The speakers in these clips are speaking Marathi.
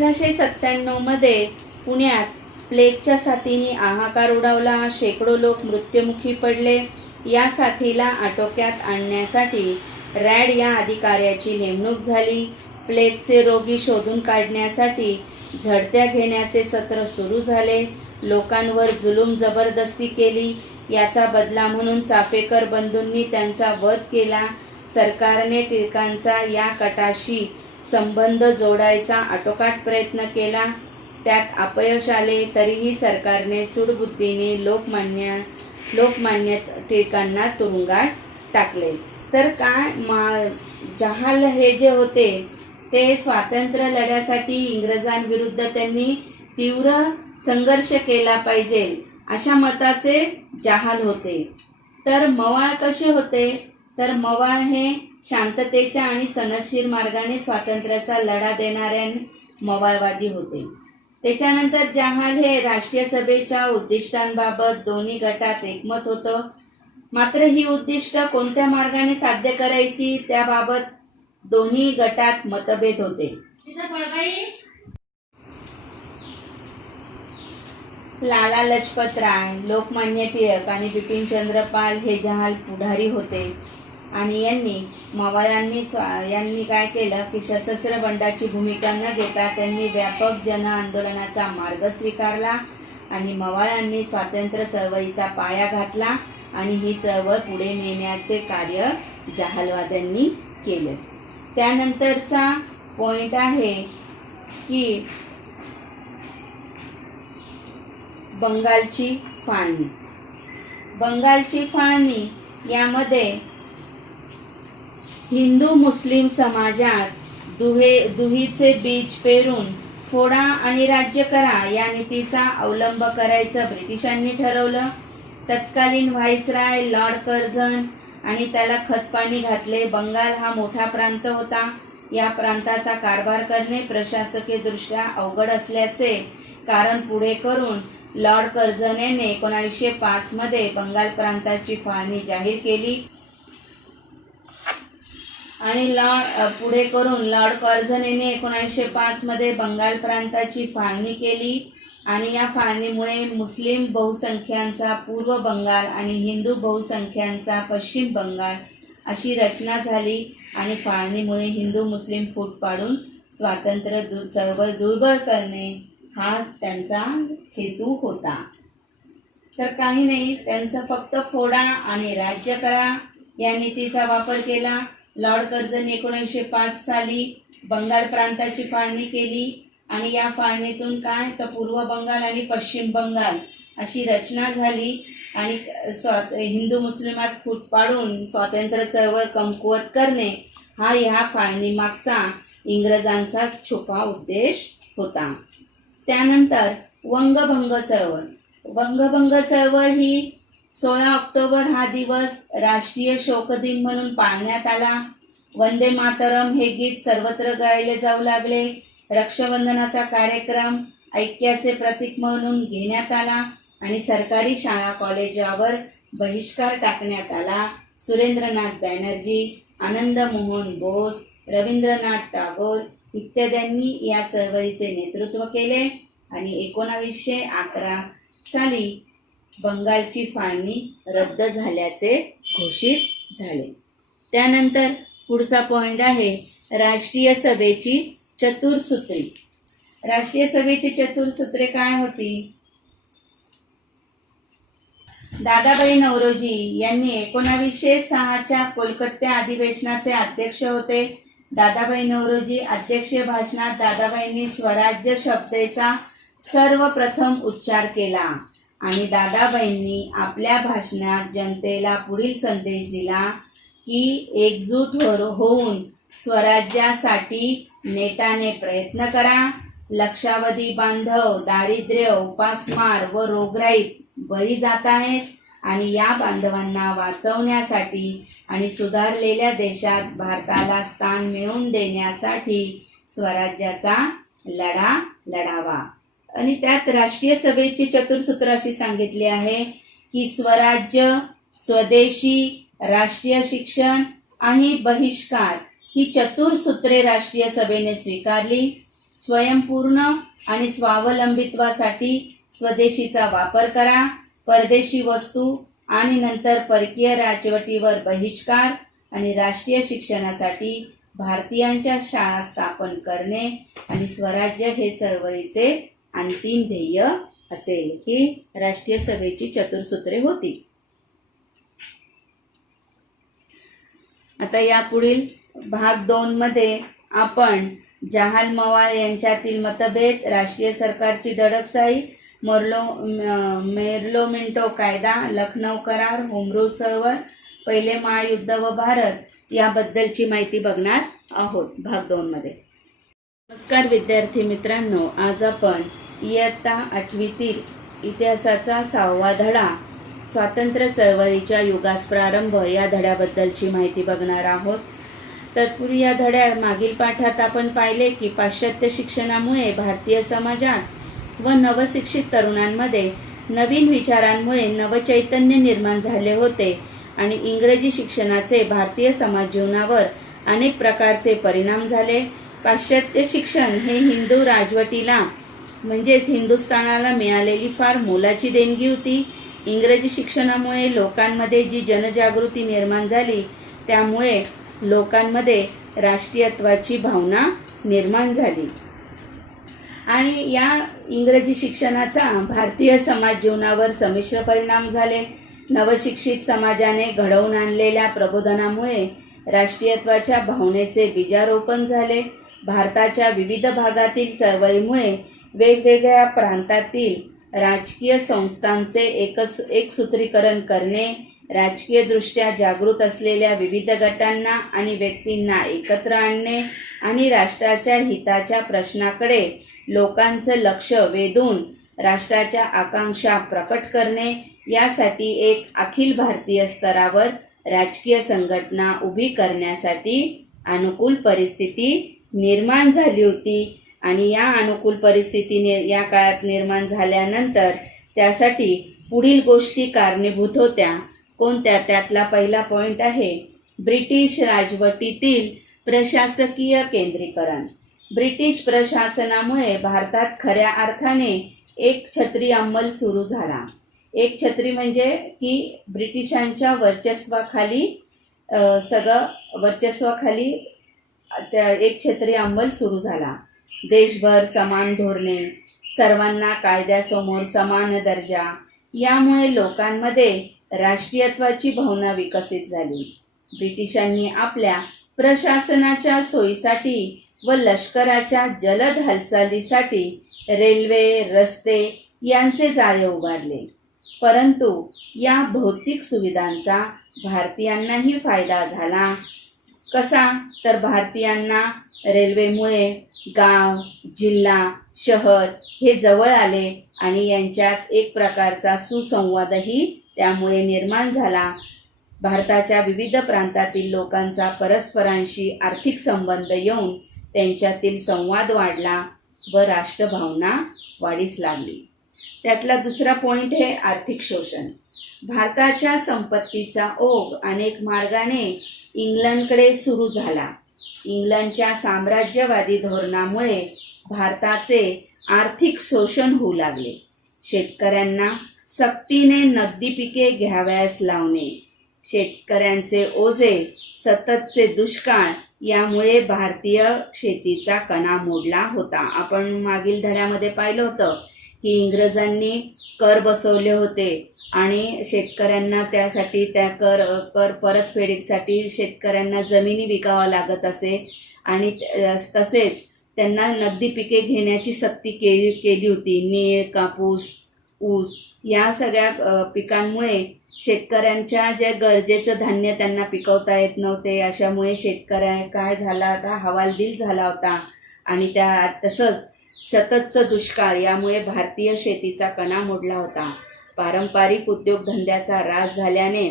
1897 मध्ये पुण्यात प्लेगच्या साथीने हाहाकार उडावला. शेकडो लोक मृत्युमुखी पडले. या साथीला आटोक्यात आणण्यासाठी रॅड या अधिकाऱ्याची नेमणूक झाली. प्लेगचे रोगी शोधून काढण्यासाठी झडत्या घेण्याचे सत्र सुरू झाले. लोकांवर जुलूम जबरदस्ती केली. याचा बदला म्हणून चाफेकर बंधूंनी त्यांचा वध केला. सरकारने टिळकांचा या कटाशी संबंध जोडायचा आटोकाट प्रयत्न केला. त्यात अपयश आले. तरीही सरकारने सूडबुद्धीने लोकमान्य टिळकांना तुरुंगात टाकले. तर काय जहाल हे जे होते ते स्वातंत्र्य लढ्यासाठी इंग्रजांविरुद्ध त्यांनी तीव्र संघर्ष केला पाहिजे अशा मताचे जहाल होते. तर मवाळ कसे होते? तर मवाळ हे शांततेच्या आणि सनदशीर मार्गाने स्वातंत्र्याचा लढा देणाऱ्या मवाळवादी होते. त्याच्यानंतर जहाल हे राष्ट्रीय सभेच्या उद्दिष्टांबाबत दोन्ही गटात एकमत होतं. मात्र ही उद्दिष्ट कोणत्या मार्गाने साध्य करायची त्याबाबत दोन्ही गटात मतभेद होते. लाला लजपत राय, लोकमान्य टिळक आणि बिपिनचंद्र पाल हे जहाल पुढारी होते आणि यांनी काय केलं की सशस्त्र बंडाची भूमिका न घेता त्यांनी व्यापक जन आंदोलनाचा मार्ग स्वीकारला आणि मवाळांनी स्वातंत्र्य चळवळीचा पाया घातला आणि ही चळवळ पुढे नेण्याचे कार्य जहालवाद्यांनी केले. त्यानंतरचा पॉइंट आहे की बंगालची फाळणी. बंगालची फाळणी यामध्ये हिंदू मुस्लिम समाजात दुहीचे बीज पेरून फोडा आणि राज्य करा या नीतीचा अवलंब करायचं ब्रिटिशांनी ठरवलं. तत्कालीन व्हाईसराय लॉर्ड कर्झन आणि त्याला खतपाणी घातले. बंगाल हा मोठा प्रांत होता. या प्रांताचा कारभार करणे प्रशासकीयदृष्ट्या अवघड असल्याचे कारण पुढे करून लॉर्ड कर्झन याने 1905 मध्ये बंगाल प्रांताची फाळणी जाहीर केली आणि लॉर्ड कर्झन याने 1905 मध्ये बंगाल प्रांताची फाळणी केली आणि या फाळणीमुळे मुस्लिम बहुसंख्यांचा पूर्व बंगाल आणि हिंदू बहुसंख्यांचा पश्चिम बंगाल अशी रचना झाली आणि फाळणीमुळे हिंदू मुस्लिम फूट पाडून स्वातंत्र्य चळवळ दुर्बळ करणे हा त्यांचा हेतू होता. तर काही नाही, त्यांचं फक्त फोडा आणि राज्य करा या नीतीचा वापर केला. लॉर्ड कर्झन 1905 साली बंगाल प्रांताची फाळणी केली आणि या फाळणीतून काय तर पूर्व बंगाल आणि पश्चिम बंगाल अशी रचना झाली आणि हिंदू मुस्लिमात फूट पाडून स्वातंत्र्य चळवळ कमकुवत करणे हा ह्या फाळणीमागचा इंग्रजांचा छुपा उद्देश होता. त्यानंतर वंगभंग चळवळ. वंगभंग चळवळ ही 16 ऑक्टोबर हा दिवस राष्ट्रीय शोक दिन म्हणून पाळण्यात आला. वंदे मातरम हे गीत सर्वत्र गायले जाऊ लागले. रक्षाबंधनाचा कार्यक्रम ऐक्याचे प्रतीक म्हणून घेण्यात आला आणि सरकारी शाळा कॉलेजावर बहिष्कार टाकण्यात आला. सुरेंद्रनाथ बॅनर्जी, आनंद मोहन बोस, रवींद्रनाथ टागोर इत्यादींनी या चळवळीचे नेतृत्व केले आणि 1911 साली बंगालची फाळणी रद्द झाल्याचे घोषित झाले. त्यानंतर पुढचा पॉइंट आहे राष्ट्रीय सभेची चतुर्सूत्री. राष्ट्रीय सभेची चतुर्सूत्रे काय होती? दादाभाई नौरोजी यांनी 1906च्या कोलकाता अधिवेशनाचे अध्यक्ष होते. दादाभाई नौरोजी अध्यक्षीय भाषणात दादाभाईंनी स्वराज्य शब्दाचा सर्वप्रथम उच्चार केला आणि दादाभाईंनी आपल्या भाषणात जनतेला पुढील संदेश दिला की एकजूट होऊन स्वराज्यासाठी नेटाने प्रयत्न करा. लक्षावधी बांधव दारिद्र्य, उपासमार व रोगराईत बळी जात आहेत आणि या बांधवांना वाचवण्यासाठी आणि सुधारलेल्या देशात भारताला स्थान मिळवून देण्यासाठी स्वराज्याचा लढा लढावा. आणि त्यात राष्ट्रीय सभेची चतुर्सूत्र अशी सांगितली आहे की स्वराज्य, स्वदेशी, राष्ट्रीय शिक्षण आणि बहिष्कार ही चतुर्सूत्रे राष्ट्रीय सभेने स्वीकारली स्वयंपूर्ण आणि स्वावलंबित्वासाठी स्वदेशीचा वापर करा. परदेशी वस्तू आणि नंतर परकीय राजवटीवर बहिष्कार आणि राष्ट्रीय शिक्षणासाठी भारतीयांच्या शाळा स्थापन करणे आणि स्वराज्य हे चळवळीचे अंतिम ध्येय असेल. ही राष्ट्रीय सभेची चतुर्सूत्रे होती. आता यापुढील भाग 2 मध्ये आपण जहाल मवाळ यांच्यातील मतभेद, राष्ट्रीय सरकारची दडपशाही, मेर्लो-मिंटो कायदा, लखनौ करार, होम रूल चळवळ, पहिले महायुद्ध व भारत याबद्दलची माहिती बघणार आहोत भाग 2 मध्ये. नमस्कार विद्यार्थी मित्रांनो, आज आपण इयत्ता 8वीतील इतिहासाचा 6वा धडा स्वातंत्र्य चळवळीच्या युगास प्रारंभ या धड्याबद्दलची माहिती बघणार आहोत. तत्पूर्वी या धड्यात मागील पाठात आपण पाहिले की पाश्चात्य शिक्षणामुळे भारतीय समाजात व नवशिक्षित तरुणांमध्ये नवीन विचारांमुळे नवचैतन्य निर्माण झाले होते आणि इंग्रजी शिक्षणाचे भारतीय समाज जीवनावर अनेक प्रकारचे परिणाम झाले. पाश्चात्य शिक्षण हे हिंदू राजवटीला म्हणजेच हिंदुस्थानाला मिळालेली फार मोलाची देणगी होती. इंग्रजी शिक्षणामुळे लोकांमध्ये जी जनजागृती निर्माण झाली त्यामुळे लोकांमध्ये राष्ट्रीयत्वाची भावना निर्माण झाली आणि या इंग्रजी शिक्षणाचा भारतीय समाज जीवनावर संमिश्र परिणाम झाले. नवशिक्षित समाजाने घडवून आणलेल्या प्रबोधनामुळे राष्ट्रीयत्वाच्या भावनेचे बीजारोपण झाले. भारताच्या विविध भागातील चळवळीमुळे वेगवेगळ्या प्रांतातील राजकीय संस्थांचे एकसूत्रीकरण करणे, राजकीयदृष्ट्या जागृत असलेल्या विविध गटांना आणि व्यक्तींना एकत्र आणणे आणि राष्ट्राच्या हिताच्या प्रश्नाकडे लोकांचं लक्ष वेधून राष्ट्राच्या आकांक्षा प्रकट करणे यासाठी एक अखिल भारतीय स्तरावर राजकीय संघटना उभी करण्यासाठी अनुकूल परिस्थिती निर्माण झाली होती. आणि या अनुकूल परिस्थिती या काळात निर्माण झाल्यानंतर त्यासाठी पुढील गोष्टी कारणीभूत होत्या. कोणत्या? त्यातला पहिला पॉइंट आहे ब्रिटिश राजवटीतील प्रशासकीय केंद्रीकरण. ब्रिटिश प्रशासनामुळे भारतात खऱ्या अर्थाने एक छत्री अंमल सुरू झाला. एक छत्री म्हणजे की ब्रिटिशांच्या वर्चस्वाखाली एक छत्री अंमल सुरू झाला. देशभर समान धोरणे, सर्वांना कायद्यासमोर समान दर्जा, यामुळे लोकांमध्ये राष्ट्रीयत्वाची भावना विकसित झाली. ब्रिटिशांनी आपल्या प्रशासनाच्या सोयीसाठी व लष्कराच्या जलद हालचालीसाठी रेल्वे, रस्ते यांचे जाळे उभारले. परंतु या भौतिक सुविधांचा भारतीयांनाही फायदा झाला. कसा? तर भारतीयांना रेल्वेमुळे गाव, जिल्हा, शहर हे जवळ आले आणि यांच्यात एक प्रकारचा सुसंवादही त्यामुळे निर्माण झाला. भारताच्या विविध प्रांतातील लोकांचा परस्परांशी आर्थिक संबंध येऊन त्यांच्यातील संवाद वाढला व राष्ट्रभावना वाढीस लागली. त्यातला दुसरा पॉइंट आहे आर्थिक शोषण. भारताच्या संपत्तीचा ओघ अनेक मार्गाने इंग्लंडकडे सुरू झाला. इंग्लंडच्या साम्राज्यवादी धोरणामुळे भारताचे आर्थिक शोषण होऊ लागले. शेतकऱ्यांना सक्तीने नगदी पिके घ्यावयास लावणे, शेतकऱ्यांचे ओझे, सततचे दुष्काळ यामुळे भारतीय शेतीचा कणा मोडला होता. आपण मागील धड्यामध्ये पाहिलं होतं की इंग्रजांनी कर बसवले होते आणि शेतकऱ्यांना त्यासाठी त्या कर परतफेडीसाठी शेतकऱ्यांना जमिनी विकावा लागत असे आणि तसेच त्यांना नगदी पिके घेण्याची सक्ती केली होती. नीळ, कापूस, ऊस या सगळ्या पिकांमुळे शेतकऱ्यांच्या जे गरजेचं धान्य त्यांना पिकवता येत नव्हते. अशामुळे शेतकऱ्या काय झाला होता, हवालदिल झाला होता आणि तसंच सततचं दुष्काळ यामुळे भारतीय शेतीचा कणा मोडला होता. पारंपरिक उद्योगधंद्याचा ऱ्हास झाल्याने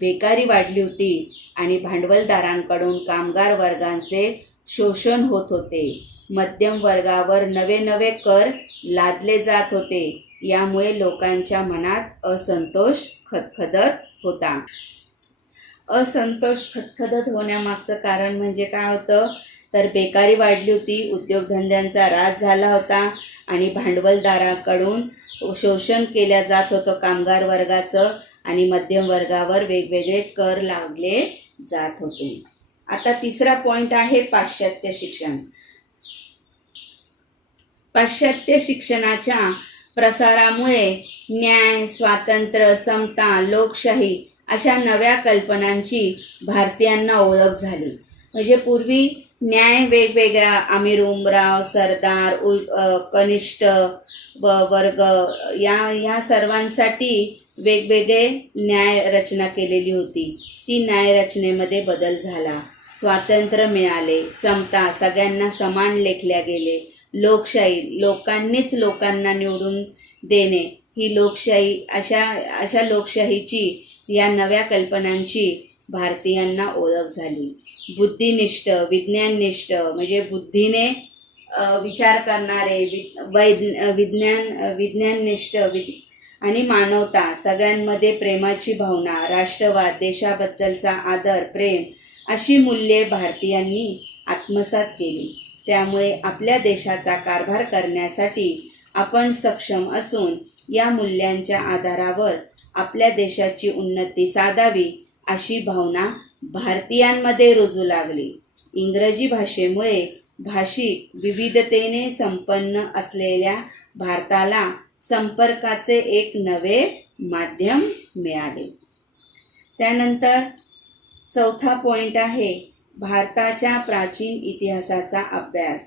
बेकारी वाढली होती आणि भांडवलदारांकडून कामगार वर्गांचे शोषण होत होते. मध्यम वर्गावर नवे नवे कर लादले जात होते. यामुळे लोकांच्या मनात असंतोष खदखदत होता. असंतोष खदखदत होण्यामागचं कारण म्हणजे काय होतं तर बेकारी वाढली होती, उद्योगधंद्यांचा ऱ्हास झाला होता आणि भांडवलदाराकडून शोषण केल्या जात होतं कामगार वर्गाचं आणि मध्यम वर्गावर वेगवेगळे कर लावले जात होते. आता तिसरा पॉइंट आहे पाश्चात्य शिक्षण. पाश्चात्य शिक्षणाच्या प्रसारामुळे न्याय, स्वातंत्र्य, समता, लोकशाही अशा नव्या कल्पनांची भारतीयांना ओळख झाली. म्हणजे पूर्वी न्याय वेगवेगळा, आमिर उमराव, सरदार, कनिष्ठ वर्ग या सर्वांसाठी वेगवेगळे न्याय रचना केलेली होती. ती न्याय रचनेमध्ये बदल झाला, स्वातंत्र्य मिळाले, समता, सगळ्यांना समान लेखल्या गेले, लोकशाही, लोकांनीच लोकांना निवडून देणे ही लोकशाही, अशा लोकशाहीची, या नव्या कल्पनांची भारतीयांना ओळख झाली. बुद्धिनिष्ठ, विज्ञाननिष्ठ म्हणजे बुद्धीने विचार करणारे, विज्ञाननिष्ठ आणि मानवता, सगळ्यांमध्ये प्रेमाची भावना, राष्ट्रवाद, देशाबद्दलचा आदर, प्रेम अशी मूल्ये भारतीयांनी आत्मसात केली. त्यामुळे आपल्या देशाचा कारभार करण्यासाठी आपण सक्षम असून या मूल्यांच्या आधारावर आपल्या देशाची उन्नती साधावी अशी भावना भारतीयांमध्ये रुजू लागली. इंग्रजी भाषेमुळे भाषिक विविधतेने संपन्न असलेल्या भारताला संपर्काचे एक नवे माध्यम मिळाले. त्यानंतर चौथा पॉइंट आहे भारताच्या प्राचीन इतिहासाचा अभ्यास.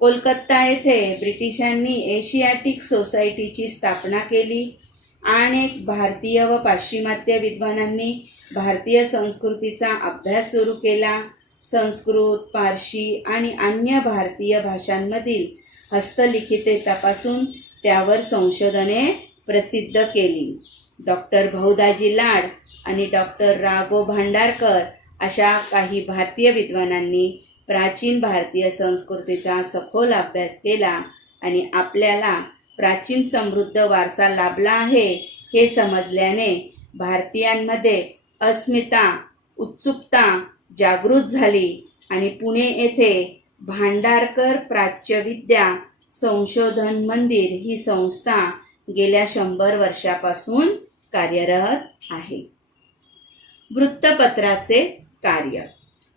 कोलकाता येथे ब्रिटिशांनी एशियाटिक सोसायटीची स्थापना केली. अनेक भारतीय व पाश्चिमात्य विद्वानांनी भारतीय संस्कृतीचा अभ्यास सुरू केला. संस्कृत, पारशी आणि अन्य भारतीय भाषांमधील हस्तलिखिते तपासून त्यावर संशोधने प्रसिद्ध केली. डॉक्टर भाऊदाजी लाड आणि डॉक्टर राघव भांडारकर अशा काही भारतीय विद्वानांनी प्राचीन भारतीय संस्कृतीचा सखोल अभ्यास केला आणि आपल्याला प्राचीन समृद्ध वारसा लाभला आहे हे समजल्याने भारतीयांमध्ये अस्मिता, उत्सुकता जागृत झाली आणि पुणे येथे भांडारकर प्राच्यविद्या संशोधन मंदिर ही संस्था गेल्या 100 वर्षापासून कार्यरत आहे. वृत्तपत्राचे कार्य.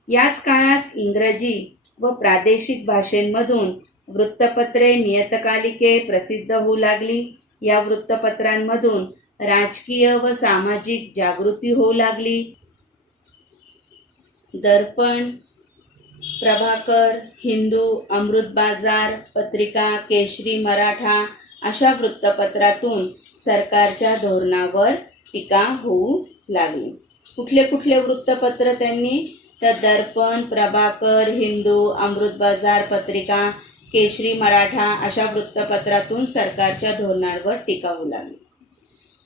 याच काळात इंग्रजी व प्रादेशिक भाषेंमधून वृत्तपत्रे, नियतकालिके प्रसिद्ध होऊ लागली. या वृत्तपत्रांमधून राजकीय व सामाजिक जागृती होऊ लागली. दर्पण, प्रभाकर, हिंदू, अमृत बाजार पत्रिका, केसरी मराठा अशा वृत्तपत्रातून सरकारच्या धोरणावर टीका होऊ लागली. कुठले कुठले वृत्तपत्र त्यांनी? तर दर्पण, प्रभाकर, हिंदू, अमृत बाजार पत्रिका, केसरी मराठा अशा वृत्तपत्रातून सरकारच्या धोरणावर टीका होऊ लागली.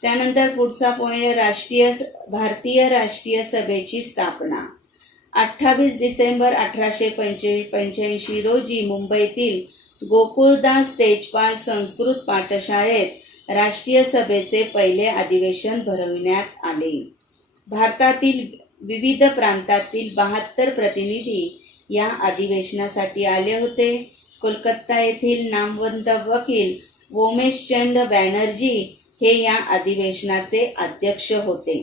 त्यानंतर पुढचा पॉइंट भारतीय राष्ट्रीय सभेची स्थापना. 28 डिसेंबर 1885 रोजी मुंबईतील गोकुळदास तेजपाल संस्कृत पाठशाळेत राष्ट्रीय सभेचे पहिले अधिवेशन भरविण्यात आले. भारतातील विविध प्रांतातील 72 प्रतिनिधी या अधिवेशनासाठी आले होते. कोलकाता येथील नामवंत वकील उमेशचंद्र बॅनर्जी हे या अधिवेशनाचे अध्यक्ष होते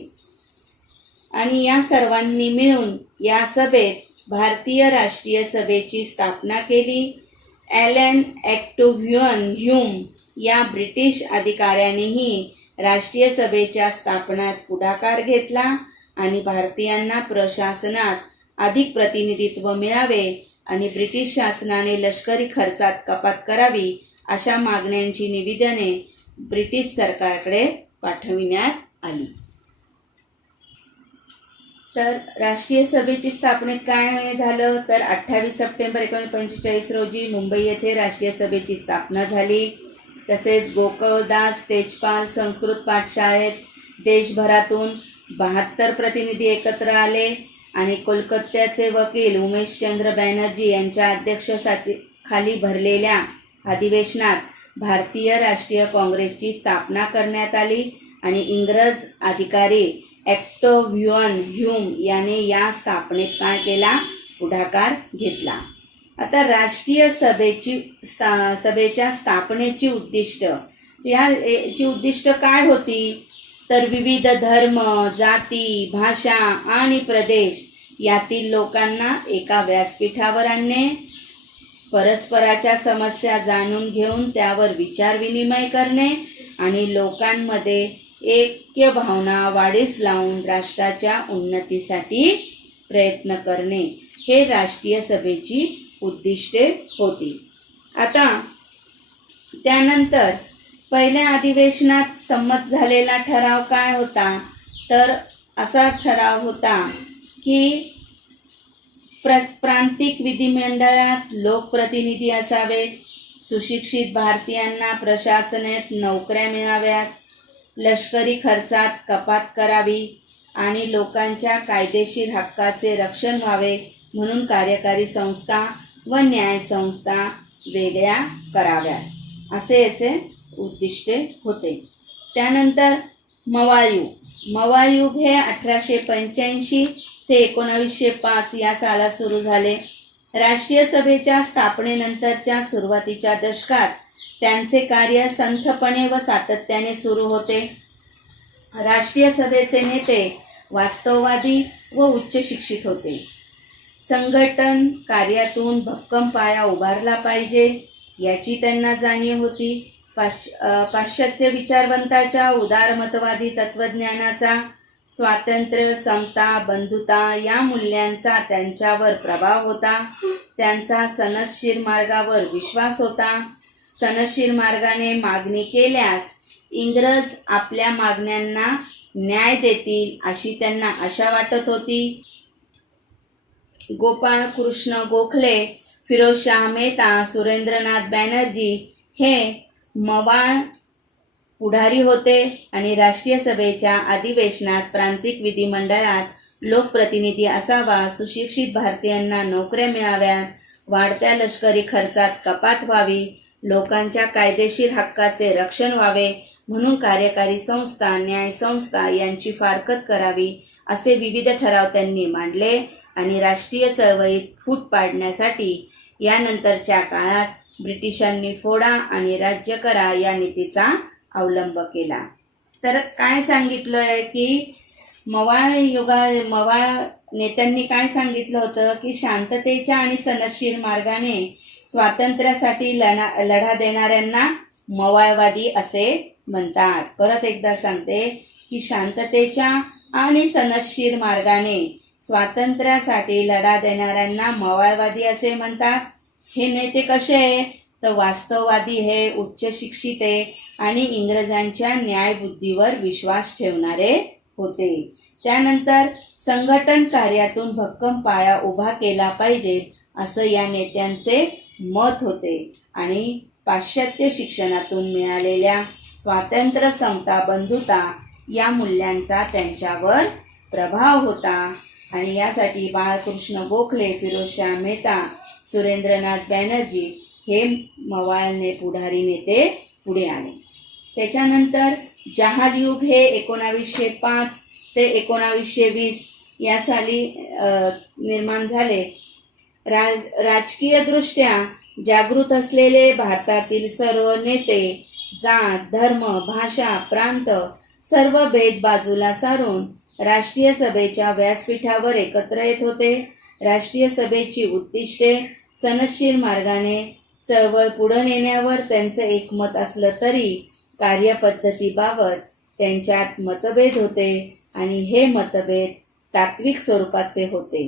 आणि या सर्वांनी मिळून या सभेत भारतीय राष्ट्रीय सभेची स्थापना केली. ॲलन ॲक्टोव्ह्युअन ह्यूम या ब्रिटिश अधिकाऱ्यानेही राष्ट्रीय सभेच्या स्थापनेत पुढाकार घेतला आणि भारतीयांना प्रशासनात अधिक प्रतिनिधित्व मिळावे आणि ब्रिटिश शासनाने लष्करी खर्चात कपात करावी अशा मागण्यांची निवेदने ब्रिटिश सरकारकडे पाठविण्यात आली. तर राष्ट्रीय सभेची स्थापनेत काय झालं तर 28 सप्टेंबर 1945 रोजी मुंबई येथे राष्ट्रीय सभेची स्थापना झाली. तसेच गोकुळदास तेजपाल संस्कृत पाठशाळेत देशभरातून 72 प्रतिनिधी एकत्र आले आणि कोलकात्याचे वकील उमेशचंद्र बॅनर्जी यांच्या अध्यक्षतेखाली भरलेल्या अधिवेशनात भारतीय राष्ट्रीय काँग्रेसची स्थापना करण्यात आली आणि इंग्रज अधिकारी ॲक्टोव्ह्युअन ह्यूम याने या स्थापनेत काय केला? पुढाकार घेतला. आता राष्ट्रीय सभेच्या स्थापनेची उद्दिष्ट, याची उद्दिष्ट काय होती? तर विविध धर्म, जाती, भाषा आणि प्रदेश यातील लोकांना एका व्यासपीठावर आणणे, परस्पराच्या समस्या जाणून घेऊन त्यावर विचारविनिमय करणे आणि लोकांमध्ये ऐक्य भावना वाढीस लावून राष्ट्राच्या उन्नतीसाठी प्रयत्न करणे, हे राष्ट्रीय सभेची उद्दिष्टे होती. आता त्यानंतर पहिल्या अधिवेशनात संमत झालेला ठराव काय होता? तर असा ठराव होता की प्रांतिक विधिमंडळात लोकप्रतिनिधी असावेत, सुशिक्षित भारतीयांना प्रशासनात नोकऱ्या मिळाव्यात, लष्करी खर्चात कपात करावी आणि लोकांच्या कायदेशीर हक्काचे रक्षण व्हावे म्हणून कार्यकारी संस्था व न्याय संस्था वेगळ्या कराव्यात, असे याचे उद्दिष्टे होते. त्यानंतर मवायुग हे 1885 ते 1905 या सालात सुरू झाले. राष्ट्रीय सभेच्या स्थापनेनंतरच्या सुरुवातीच्या दशकात त्यांचे कार्य संथपणे व सातत्याने सुरू होते. राष्ट्रीय सभेचे नेते वास्तववादी व उच्च शिक्षित होते. संघटन कार्यातून भक्कम पाया उभारला पाहिजे याची त्यांना जाणीव होती. पाश्चात्य विचारवंताच्या उदारमतवादी तत्त्वज्ञानाचा, स्वातंत्र्य, समता, बंधुता या मूल्यांचा त्यांच्यावर प्रभाव होता. त्यांचा सनदशीर मार्गावर विश्वास होता. सनदशीर मार्गाने मागणी केल्यास इंग्रज आपल्या मागण्यांना न्याय देतील अशी त्यांना आशा वाटत होती. गोपाळ कृष्ण गोखले, फिरोजशाह मेहता, सुरेंद्रनाथ बॅनर्जी हे मवाळ पुढारी होते आणि राष्ट्रीय सभेच्या अधिवेशनात प्रांतिक विधिमंडळात लोकप्रतिनिधी असावा, सुशिक्षित भारतीयांना नोकऱ्या मिळाव्यात, वाढत्या लष्करी खर्चात कपात व्हावी, लोकांच्या कायदेशीर हक्काचे रक्षण व्हावे म्हणून कार्यकारी संस्था, न्याय संस्था यांची फारकत करावी, असे विविध ठराव त्यांनी मांडले आणि राष्ट्रीय चळवळीत फूट पाडण्यासाठी यानंतरच्या काळात ब्रिटिशांनी फोडा आणि राज्य करा या नीतीचा अवलंब केला. तर काय सांगितलंय की मवाळ नेत्यांनी काय सांगितलं होतं की शांततेच्या आणि सनदशीर मार्गाने स्वातंत्र्यासाठी लढा देणाऱ्यांना मवाळवादी असे म्हणतात. परत एकदा सांगते की शांततेच्या आणि सनदशीर मार्गाने स्वातंत्र्यासाठी लढा देणाऱ्यांना मवाळवादी असे म्हणतात. हे नेते कसे आहे? तर वास्तववादी हे, उच्च शिक्षित आहे आणि इंग्रजांच्या न्यायबुद्धीवर विश्वास ठेवणारे होते. त्यानंतर संघटन कार्यातून भक्कम पाया उभा केला पाहिजे असं या नेत्यांचे मत होते आणि पाश्चात्य शिक्षणातून मिळालेल्या स्वातंत्र्य, समता, बंधुता या मूल्यांचा त्यांच्यावर प्रभाव होता आणि यासाठी बाळकृष्ण गोखले, फिरोजशाह मेहता, सुरेंद्रनाथ बॅनर्जी हे मवाळने पुढारी नेते पुढे आले. त्याच्यानंतर जहाल युग हे 1905 ते 1920 या साली निर्माण झाले. राजकीयदृष्ट्या जागृत असलेले भारतातील सर्व नेते जात, धर्म, भाषा, प्रांत सर्व भेद बाजूला सारून राष्ट्रीय सभेच्या व्यासपीठावर एकत्र येत होते. राष्ट्रीय सभेची उद्दिष्टे सनदशीर मार्गाने चळवळ पुढे नेण्यावर त्यांचं एकमत असलं तरी कार्यपद्धतीबाबत त्यांच्यात मतभेद होते आणि हे मतभेद तात्विक स्वरूपाचे होते.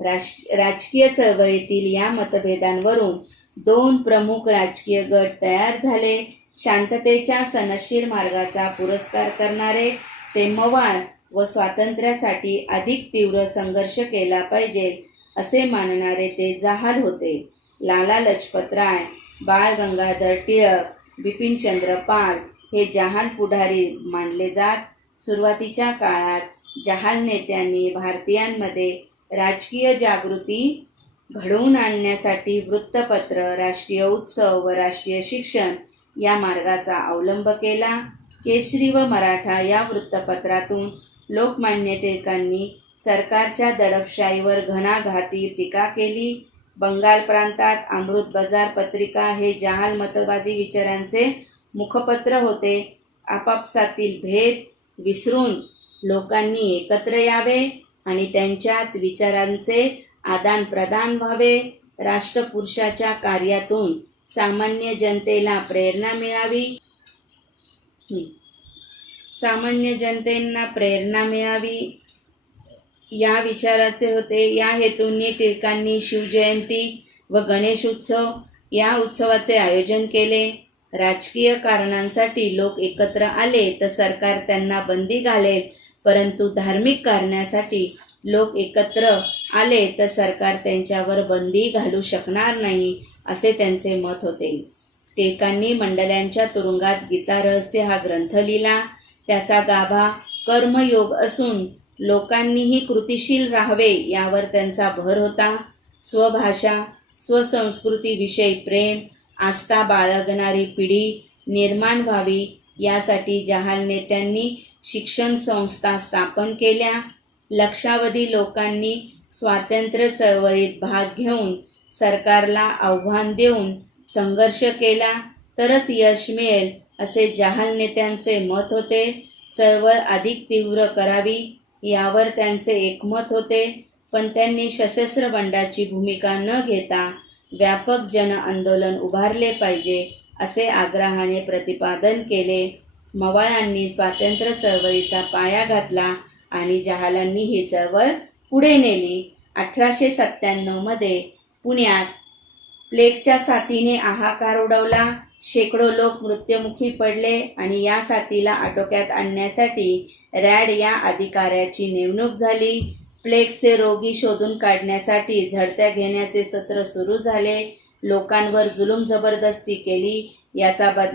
राजकीय चळवळीतील या मतभेदांवरून दोन प्रमुख राजकीय गट तयार झाले. शांततेच्या सनदशीर मार्गाचा पुरस्कार करणारे ते मवाळ व स्वातंत्र्यासाठी अधिक तीव्र संघर्ष केला पाहिजे असे मानणारे ते जहाल होते. लाला लजपतराय, बाळ गंगाधर टिळक, बिपिनचंद्र पाल हे जहाल पुढारी मानले जात. सुरुवातीच्या काळात जहाल नेत्यांनी भारतीयांमध्ये राजकीय जागृती घडवून आणण्यासाठी वृत्तपत्र, राष्ट्रीय उत्सव व राष्ट्रीय शिक्षण या मार्गाचा अवलंब केला. केसरी व मराठा या वृत्तपत्रातून लोकमान्य टिळकांनी सरकारच्या दडपशाहीवर घणाघाती टीका केली. बंगाल प्रांतात अमृत बाजार पत्रिका हे जहाल मतवादी विचारांचे मुखपत्र होते. आपापसातील भेद विसरून लोकांनी एकत्र यावे आणि त्यांच्यात विचारांचे आदान प्रदान व्हावे. राष्ट्रपुरुषाच्या कार्यातून सामान्य जनतेला प्रेरणा मिळावी. या विचाराचे होते. या हेतूंनी टिळकांनी शिवजयंती व गणेश उत्सव या उत्सवाचे आयोजन केले. राजकीय कारणांसाठी लोक एकत्र आले तर सरकार त्यांना बंदी घालेल, परंतु धार्मिक कारणासाठी लोक एकत्र आले तर सरकार त्यांच्यावर बंदी घालू शकणार नाही, असे त्यांचे मत होते. टिळकांनी मंडल्यांच्या तुरुंगात गीता रहस्य हा ग्रंथ लिहिला. त्याचा गाभा कर्मयोग असून लोकांनीही कृतिशील राहावे यावर त्यांचा भर होता. स्वभाषा स्वसंस्कृतीविषयी प्रेम आस्था बाळगणारी पिढी निर्माण व्हावी यासाठी जहाल नेत्यांनी शिक्षण संस्था स्थापन केल्या. लक्षावधी लोकांनी स्वातंत्र्य चळवळीत भाग घेऊन सरकारला आव्हान देऊन संघर्ष केला तरच यश मिळेल, असे जहाल नेत्यांचे मत होते. चळवळ अधिक तीव्र करावी यावर त्यांचे एकमत होते, पण त्यांनी सशस्त्र बंडाची भूमिका न घेता व्यापक जन आंदोलन उभारले पाहिजे, असे आग्रहाने प्रतिपादन केले. मवाळांनी स्वातंत्र्य चळवळीचा पाया घातला आणि जहालांनी ही चळवळ पुढे नेली. 1897 मध्ये पुण्यात प्लेगच्या साथीने हाहाकार उडवला. शेकडो लोक मृत्युमुखी पडले आणि या साथीला आटोक्यात आणण्यासाठी रॅड या अधिकाऱ्याची नेमणूक झाली. प्लेगचे रोगी शोधून काढण्यासाठी झडत्या घेण्याचे सत्र सुरू झाले. लोकांवर जुलूम जबरदस्ती केली. याचा बदला